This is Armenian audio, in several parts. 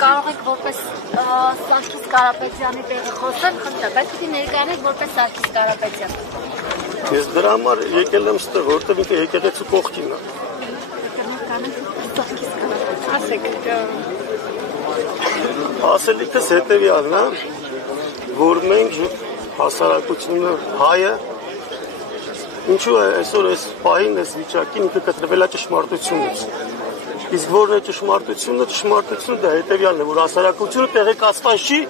կարող եք որպես Սարգիս Կարապետյանի տեղը խոսել, խնդրեմ, բայց պիտի ներկայանեք որպես Սարգիս Կարապետյան։ Ես դրա համար եկել եմ ստեղ, որտեղ ինքը եկեղեցու կողքին է։ Ասեք, ասելիքս հետևյալն է, որ մենք հասարակությունը հայը ինչու է այսօր այս պահին այս վիճակին ինքը կտրվել է ճշմարտությունից։ Իսկ որն է ճշմարտությունը դա հետևյալն է, որ հասարակությունը տեղեկացված չի,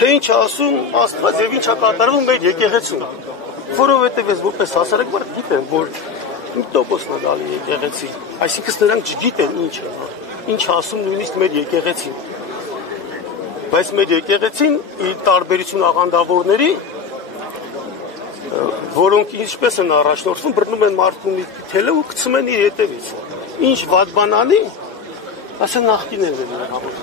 թե ինչ ասում Աստված եւ ինչ է կատարվում մեր եկեղեցում։ Որովհետեւ ես որպես հասարակ մարդ գիտեմ, որ 5%-ն է դալի եկեղեցի, այսինքն նրանք չգիտեն ինչ ասում նույնիսկ մեր եկեղեցին։ Բայց մեր եկեղեցին ի տարբերություն աղանդավորների, որոնք ինչպես են առաջնորդվում, բռնում են մարդու թելը ու գցում են իր հետևից։ Ինչ վատ բան անի, ասեն նախկիներն են մեղավոր։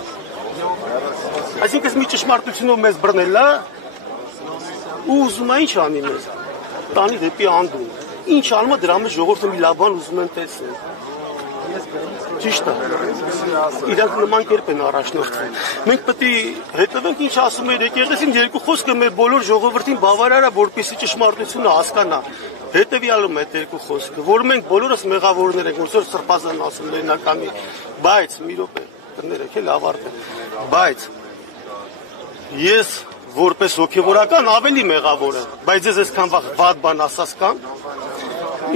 Այսինքն մի ճշմարտությունով մեզ բռնել է ու ուզում է ինչ անի մեզ, տանի դեպի անդուն։ Ինչ անում է դրա մեջ ժողովուրդը մի լավ բան ուզում են տեսնել։ Ճիշտ է։ Իրանք նման կերպ են առաջնորդվում։ Մենք պետք է հետևենք ինչ ասում է եկեղեցին, երկու խոսքը մեր բոլոր ժողովրդին բավարար է, որպեսզի ճշմարտությունը հասկանա։ Հետևյալում է այդ երկու խոսքը, որ մենք բոլորս մեղավորներ ենք, ոնց որ Սրբազան ասում լեննականի, բայց մի րոպե, կներեք էլ ավարտեմ, բայց ես որպես հոգևորական ավելի մեղավոր եմ, բայց ես այսքան վատ բան ասած կամ,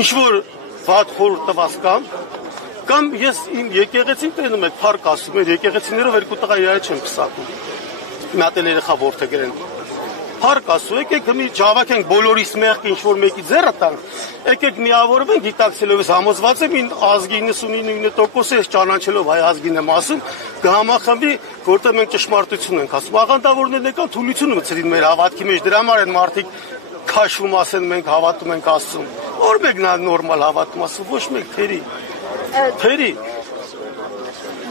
ինչ որ վատ խորհուրդ տված կամ ես իմ եկեղեցին տենում եք փառք ասում եմ, եկեղեցիներով երկու տղա իրար չեմ քսակում, մի հատ էլ երեխա որդեգր են, փառք ասու, եկեք մի ջավակենք բոլորիս մեղքը ինչ որ մեկի ձեռը տանք, եկեք միավորվենք, գիտակցելով ես համոզված եմ, ազգի 99% ես ճանաչելով հայ ազգին եմ ասում, կհամախմբի, որտեղ մենք ճշմարտություն ենք ասում, աղանդավորներն եկան թուլությունը մցրին մեր հավատքի մեջ, դրա համար են մարդիկ քաշվում ասեն մենք հավատում ենք Աստծուն, որ մեկն է նորմալ հավատում ասում, ոչ մեկ թերի։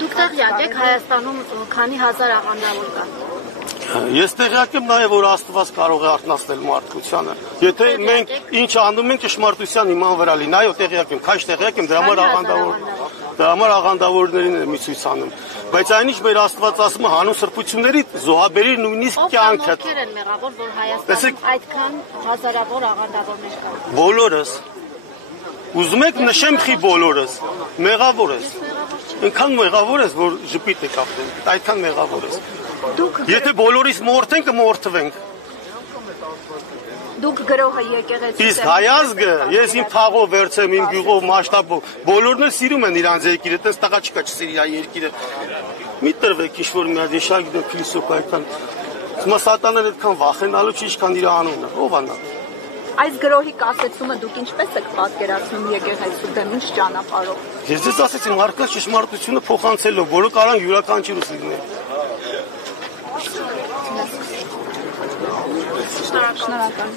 Դուք տեղյակ եք Հայաստանում քանի հազար աղանդավոր կան։ Ես տեղյակ եմ նաև, որ Աստված կարող է արթնացնել մարդկությանը։ Եթե մենք ինչ անում ենք ճշմարտության իման վրա լինի, այո, տեղյակ եմ, քաշ տեղյակ եմ, դրա համար աղանդավորներին եմ ցույց անում։ Բայց այնինչ մեր Աստված ասում է հանուն սրբությունների զոհաբերի նույնիսկ կյանքը։ Ովքեր են մեղավոր, որ Հայաստանում այդքան հազարավոր աղանդավորներ կան։ Բոլորս։ Ուզում եք նշեմ խի բոլորս, մեղավոր ես։ Այնքան մեղավոր ես, որ ժպիտ եք ապրում, այդքան մեղավոր ես։ Եթե բոլորիս մորթենք, կմորթվենք։ Դուք գրողը եկեղեցի։ Իսկ հայ ազգը, ես իմ թաղով վերցեմ, իմ գյուղով, մասշտաբով, բոլորն էլ սիրում են իրանց երկիրը, տես տղա չկա չսիրի իր երկիրը։ Մի տրվեք ինչ-որ մի հատ եշագիտը փիլիսոփա այդքան։ Հիմա սատանան այդքան վախենալու չի, ինչքան իր անունը, ով անա։ Այս գրողի կասեցումը դուք ինչպես եք պատկերացնում եկեղեցու դեմ ինչ ճանապարհով։ Ես ձեզ ասեցի մարդկանց ճշմարտությունը փոխանցելով, որը կարող յուրաքանչյուրս լինի։ Շնորհակալ։